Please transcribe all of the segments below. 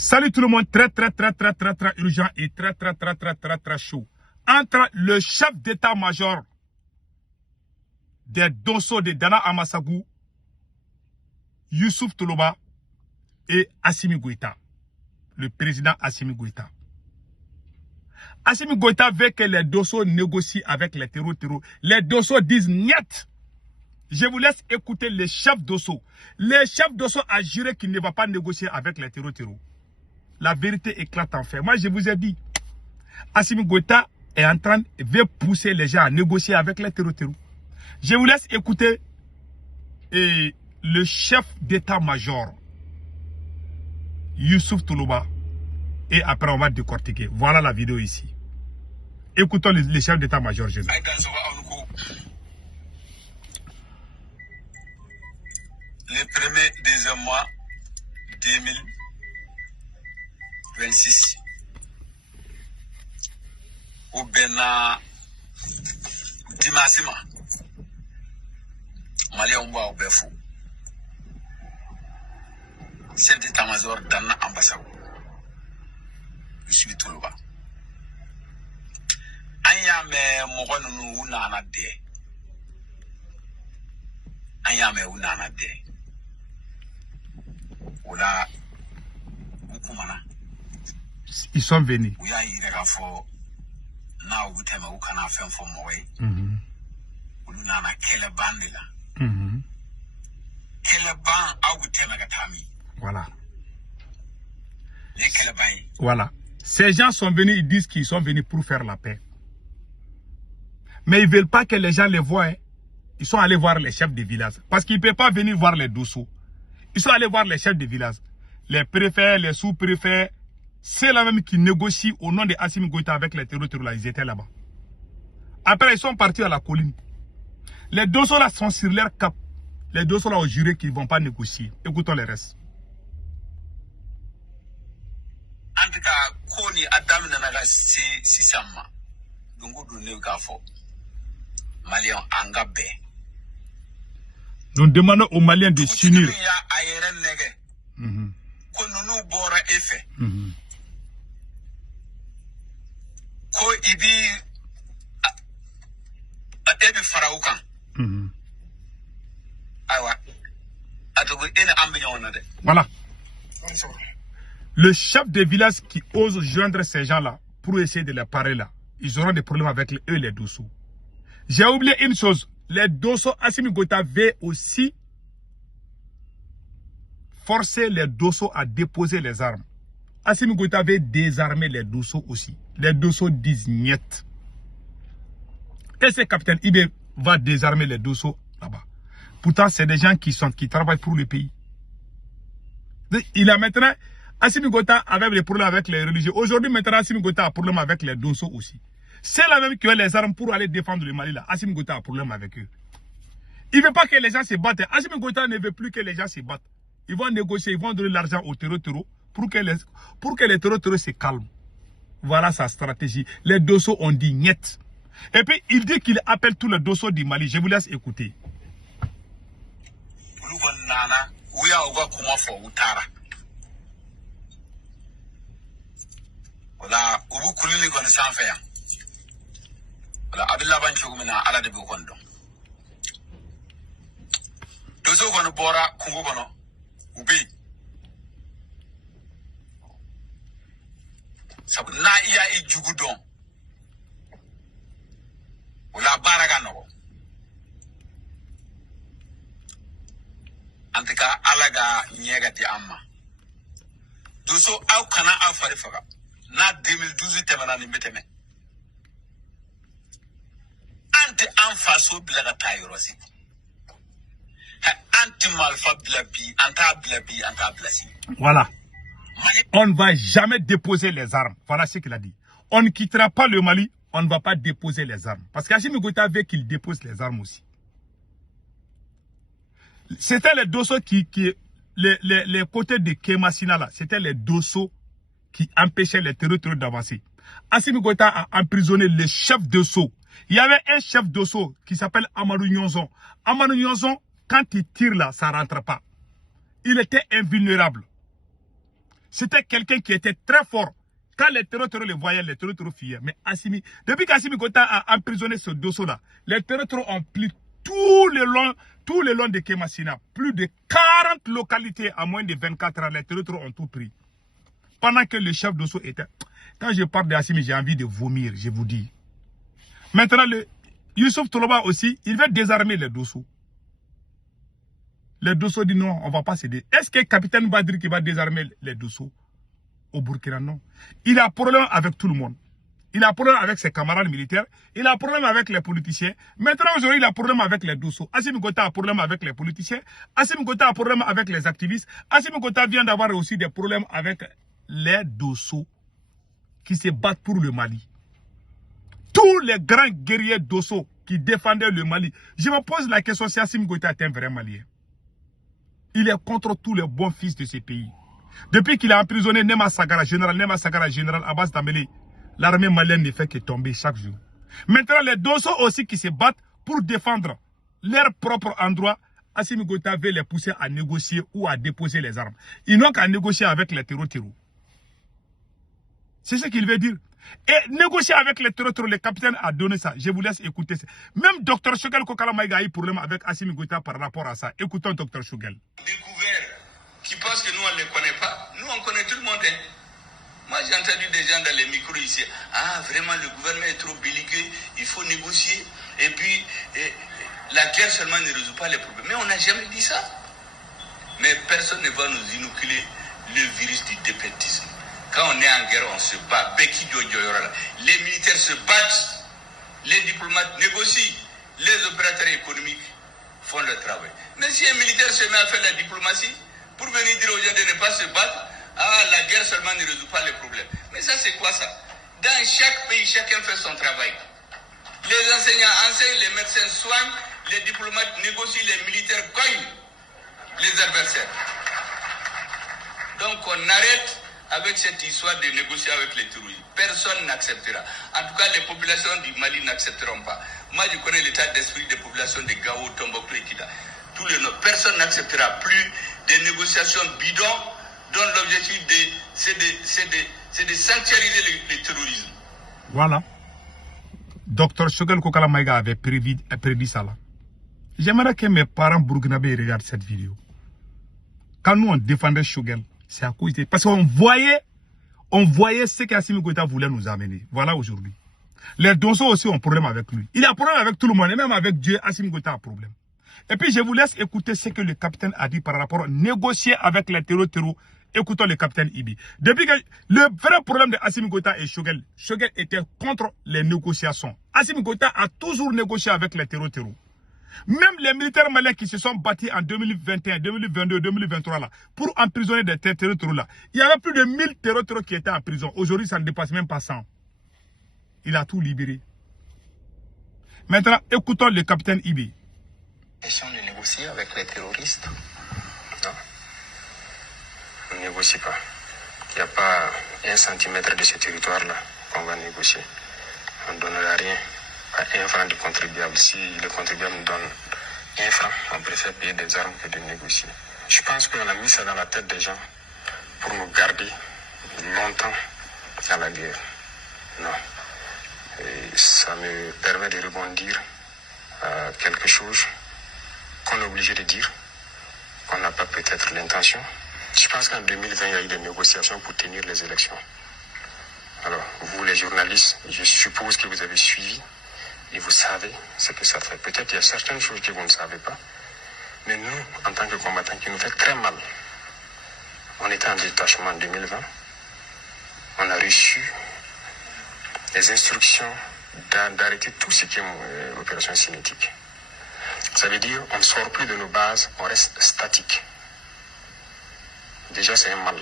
Salut tout le monde, très urgent et très chaud. Entre le chef d'état-major des Dosso de Dana Amassagu, Youssouf Toloba et Assimi Goïta, le président Assimi Goïta. Assimi Goïta veut que les Dosso négocient avec les terreaux. Les Dosso disent niet. Je vous laisse écouter les chefs Dosso. Les chefs Dosso a juré qu'il ne va pas négocier avec les terreaux. La vérité éclate en fait. Moi, je vous ai dit, Assimi Goïta est en train de pousser les gens à négocier avec les terreaux. Je vous laisse écouter le chef d'état-major, Youssouf Toloba, et après on va décortiquer. Voilà la vidéo ici. Écoutons les chefs d'état-major, Jésus. Le premier deuxième mois 2026 au Bénin Dimasima Malien Mwa au Befou chef d'état-major Dana ambassade Youssouf Toloba anya me mogonu unana de anya me unana de ola ukumana ils sont venus. Uya yirega fo na utema ukana fem fo mowe ulunana kele bandila kele ban awutema gatami. Voilà. Les kele ban. Voilà. Ces gens sont venus, ils disent qu'ils sont venus pour faire la paix. Mais ils ne veulent pas que les gens les voient. Hein. Ils sont allés voir les chefs de village. Parce qu'ils ne peuvent pas venir voir les Dosso. Ils sont allés voir les chefs de village. Les préfets, les sous-préfets. C'est là même qui négocient au nom de Assimi Goïta avec les terreaux. Là, ils étaient là-bas. Après, ils sont partis à la colline. Les Dosso là sont sur leur cap. Les Dosso là ont juré qu'ils ne vont pas négocier. Écoutons les restes. En tout cas, Koni Adam Nanaga si sama. Donc, on ne peut pas Malien Angabe. Nous demandons aux Maliens de s'unir. Ko ibi ebi faraukan aywa atogo ene ambiyon de. Voilà. Le chef de village qui ose joindre ces gens-là pour essayer de les parer là, ils auront des problèmes avec eux les Dosso. J'ai oublié une chose, les Dosso, Assimi Goïta veut aussi forcer les Dosso à déposer les armes. Assimi Goïta veut désarmer les Dosso aussi. Les Dosso disent niet. Et ce capitaine Ibe va désarmer les Dosso là-bas. Pourtant, c'est des gens qui travaillent pour le pays. Il a maintenant, Assimi Goïta avait des problèmes avec les religieux. Aujourd'hui, maintenant, Assimi Goïta a un problème avec les Dosso aussi. C'est la même qui a les armes pour aller défendre le Mali là. Assimi Goïta a un problème avec eux. Il ne veut pas que les gens se battent. Assimi Goïta ne veut plus que les gens se battent. Ils vont négocier, ils vont donner l'argent aux terreaux pour que les terreaux se calment. Voilà sa stratégie. Les Dosso ont dit niet. Et puis il dit qu'il appelle tous les Dosso du Mali. Je vous laisse écouter. Voilà, ubu kulili kon sanfé ya. Voilà, Abdullah ban chogumina ala de bokondo. Dosso kono bora kungo kono ubi. Sabu na iya e jugudon. Wala baraga no. Antika alaga nyega di amma. Dosso au kana au farifaka. Na 2012 temana ni meteme. Ante anfaso bilaga tayrosi. Anti malfa bilabi, anta bilabi, anta blasi. Voilà. On ne va jamais déposer les armes. Voilà ce qu'il a dit. On ne quittera pas le Mali, on ne va pas déposer les armes. Parce qu'Assimi Goïta veut qu'il dépose les armes aussi. C'était les Dosso les côtés de Kemasina là, c'était les Dosso qui empêchaient les terreaux d'avancer. Assimi Goïta a emprisonné les chefs Dosso. Il y avait un chef Dosso qui s'appelle Amadou Nyonzon. Amadou Nyonzon, quand il tire là, ça ne rentre pas. Il était invulnérable. C'était quelqu'un qui était très fort. Quand les terroristes les voyaient, les terroristes fuyaient. Mais Assimi, depuis qu'Assimi Goïta a emprisonné ce dosso-là, les terroristes ont pris tout le long de Kemasina. Plus de 40 localités à moins de 24 heures, les terroristes ont tout pris. Pendant que le chef dosso était... Quand je parle d'Assimi, j'ai envie de vomir, je vous dis. Maintenant, Youssouf Toloba aussi, il veut désarmer les dossos. Les dossos disent non, on ne va pas céder. Est-ce que le capitaine va dire qu'il va désarmer les dossos au Burkina? Non. Il a problème avec tout le monde. Il a problème avec ses camarades militaires. Il a problème avec les politiciens. Maintenant, aujourd'hui, il a problème avec les dossos. Assimi Goïta a problème avec les politiciens. Assimi Goïta a problème avec les activistes. Assimi Goïta vient d'avoir aussi des problèmes avec les dossos qui se battent pour le Mali. Tous les grands guerriers dossos qui défendaient le Mali. Je me pose la question si Assimi Goïta est un vrai Malien. Il est contre tous les bons fils de ce pays. Depuis qu'il a emprisonné Nema Sagara, général Abbas Dambélé, l'armée malienne ne fait que tomber chaque jour. Maintenant, les dossos aussi qui se battent pour défendre leur propre endroit, Assimi Goïta veut les pousser à négocier ou à déposer les armes. Ils n'ont qu'à négocier avec les terroristes. C'est ce qu'il veut dire. Et négocier avec les terroristes, le capitaine a donné ça. Je vous laisse écouter ça. Même Dr Choguel Kokala Maïga a eu problème avec Assimi Goïta par rapport à ça. Écoutons Dr Choguel. Découvert qui pensent que nous on ne les connaît pas. Nous on connaît tout le monde. Hein. Moi j'ai entendu des gens dans les micros ici. Ah vraiment le gouvernement est trop belliqueux, il faut négocier. Et puis la guerre seulement ne résout pas les problèmes. Mais on n'a jamais dit ça. Mais personne ne va nous inoculer le virus du dépétisme. Quand on est en guerre, on se bat. Les militaires se battent, les diplomates négocient, les opérateurs économiques font le travail. Mais si un militaire se met à faire la diplomatie, pour venir dire aux gens de ne pas se battre, ah, la guerre seulement ne résout pas les problèmes. Mais ça, c'est quoi ça? Dans chaque pays, chacun fait son travail. Les enseignants enseignent, les médecins soignent, les diplomates négocient, les militaires cognent les adversaires. Donc on arrête avec cette histoire de négocier avec les terroristes. Personne n'acceptera. En tout cas, les populations du Mali n'accepteront pas. Moi, je connais l'état d'esprit des populations de Gao, Tombouctou et Kida. Personne n'acceptera plus des négociations bidons dont l'objectif c'est de sanctuariser le terrorisme. Voilà. Dr Choguel Kokala Maïga avait prédit ça là. J'aimerais que mes parents burkinabés regardent cette vidéo. Quand nous on défendait Choguel, c'est à cause de... Parce qu'on voyait ce qu'Assimi Goïta voulait nous amener. Voilà aujourd'hui. Les dossos aussi ont problème avec lui. Il a problème avec tout le monde, et même avec Dieu, Assimi Goïta a problème. Et puis je vous laisse écouter ce que le capitaine a dit par rapport à négocier avec les terroristes. Écoutons le capitaine Ibi. Depuis que le vrai problème de Assimi Goïta et Choguel était contre les négociations. Assimi Goïta a toujours négocié avec les terroristes. Même les militaires maliens qui se sont battus en 2021, 2022, 2023 là, pour emprisonner des terroristes là, il y avait plus de 1000 terroristes qui étaient en prison. Aujourd'hui, ça ne dépasse même pas 100. Il a tout libéré. Maintenant, écoutons le capitaine Ibi. Question de négocier avec les terroristes. Non. On ne négocie pas. Il n'y a pas 1 centimètre de ce territoire-là qu'on va négocier. On ne donnera rien. Pas 1 franc de contribuable. Si le contribuable nous donne 1 franc, on préfère payer des armes que de négocier. Je pense qu'on a mis ça dans la tête des gens pour nous garder longtemps à la guerre. Non. Et ça me permet de rebondir à quelque chose qu'on est obligé de dire, qu'on n'a pas peut-être l'intention. Je pense qu'en 2020, il y a eu des négociations pour tenir les élections. Alors, vous les journalistes, je suppose que vous avez suivi et vous savez ce que ça fait. Peut-être qu'il y a certaines choses que vous ne savez pas, mais nous, en tant que combattants, qui nous fait très mal. On était en détachement en 2020. On a reçu les instructions d'arrêter tout ce qui est opération cinétique. Ça veut dire qu'on ne sort plus de nos bases, on reste statique. Déjà, c'est un mal.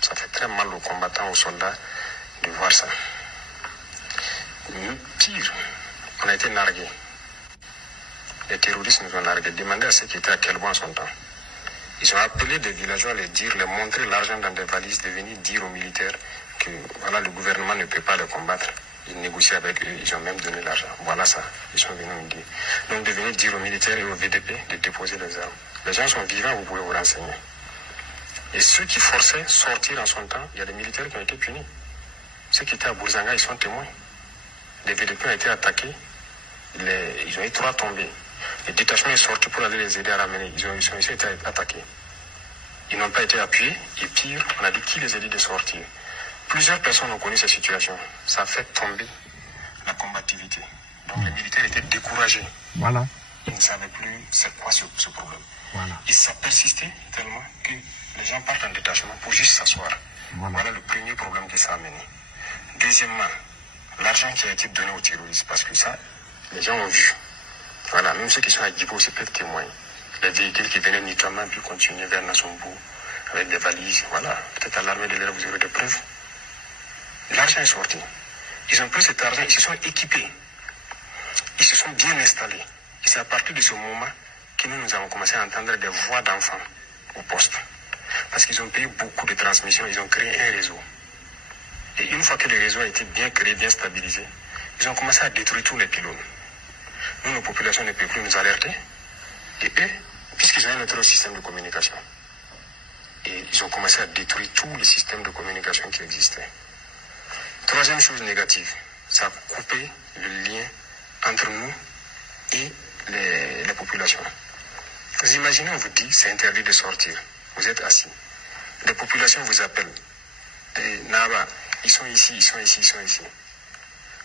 Ça fait très mal aux combattants, aux soldats de voir ça. Pire, on a été nargués. Les terroristes nous ont nargués. Demandez à ceux qui étaient à quel point son temps. Ils ont appelé des villageois à les montrer l'argent dans des valises, de venir dire aux militaires que voilà, le gouvernement ne peut pas les combattre. Ils négocient avec eux, ils ont même donné l'argent. Voilà ça, ils sont venus nous dire. Donc de venir dire aux militaires et aux VDP de déposer les armes. Les gens sont vivants, vous pouvez vous renseigner. Et ceux qui forçaient sortir en son temps, il y a des militaires qui ont été punis. Ceux qui étaient à Bourzanga, ils sont témoins. Des VDP ont été attaqués, ils ont eu 3 tombés. Le détachement est sorti pour aller les aider à ramener. Ils ont été attaqués. Ils n'ont pas été appuyés, et pire, on a dit qui les a dit de sortir. Plusieurs personnes ont connu cette situation. Ça a fait tomber la combativité. Donc les militaires étaient découragés. Voilà. Ils ne savaient plus c'est quoi ce problème. Voilà. Et ça persistait tellement que les gens partent en détachement pour juste s'asseoir. Voilà le premier problème que ça a amené. Deuxièmement, l'argent qui a été donné aux terroristes, parce que ça, les gens ont vu. Voilà, même ceux qui sont à Djibo aussi peuvent témoigner. Les véhicules qui venaient mutuellement puis continuer vers Nassombo avec des valises, voilà. Peut-être à l'armée de l'air, vous aurez des preuves. L'argent est sorti. Ils ont pris cet argent, ils se sont équipés. Ils se sont bien installés. Et c'est à partir de ce moment que nous avons commencé à entendre des voix d'enfants au poste. Parce qu'ils ont payé beaucoup de transmissions, ils ont créé un réseau. Et une fois que le réseau a été bien créé, bien stabilisé, ils ont commencé à détruire tous les pylônes. Nous, nos populations ne peuvent plus nous alerter. Et eux, puisqu'ils ont un autre système de communication, et ils ont commencé à détruire tous les systèmes de communication qui existaient. Troisième chose négative, ça a coupé le lien entre nous et les populations. Vous imaginez, on vous dit, c'est interdit de sortir. Vous êtes assis. Les populations vous appellent. Et Naba, ils sont ici, ils sont ici, ils sont ici.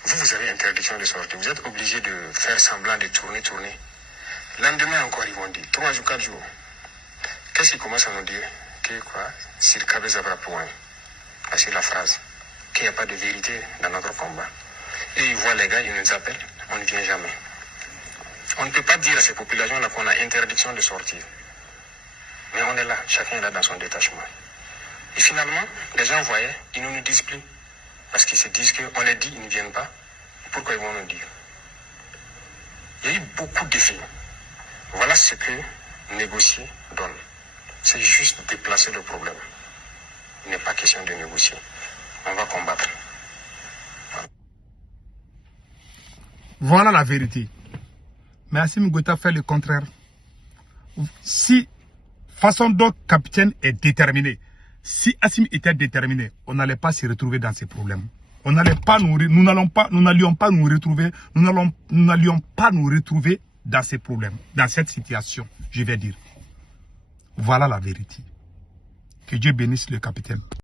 Vous avez interdiction de sortir. Vous êtes obligé de faire semblant de tourner. Lendemain encore, ils vont dire, 3 jours, 4 jours. Qu'est-ce qu'ils commencent à nous dire? Que quoi? Sirkabe Zabrapouen. C'est la phrase. Qu'il n'y a pas de vérité dans notre combat. Et ils voient les gars, ils nous appellent, on ne vient jamais. On ne peut pas dire à ces populations-là qu'on a interdiction de sortir. Mais on est là, chacun est là dans son détachement. Et finalement, les gens voyaient, ils ne nous disent plus. Parce qu'ils se disent qu'on les dit, ils ne viennent pas. Pourquoi ils vont nous dire? Il y a eu beaucoup de défis. Voilà ce que négocier donne. C'est juste déplacer le problème. Il n'est pas question de négocier. On va combattre. Voilà la vérité. Mais Assimi Goïta fait le contraire. Si façon dont capitaine est déterminé, si Assimi était déterminé, on n'allait pas se retrouver dans ces problèmes. On n'allait pas nous n'allions pas nous retrouver dans ces problèmes, dans cette situation, je vais dire. Voilà la vérité. Que Dieu bénisse le capitaine.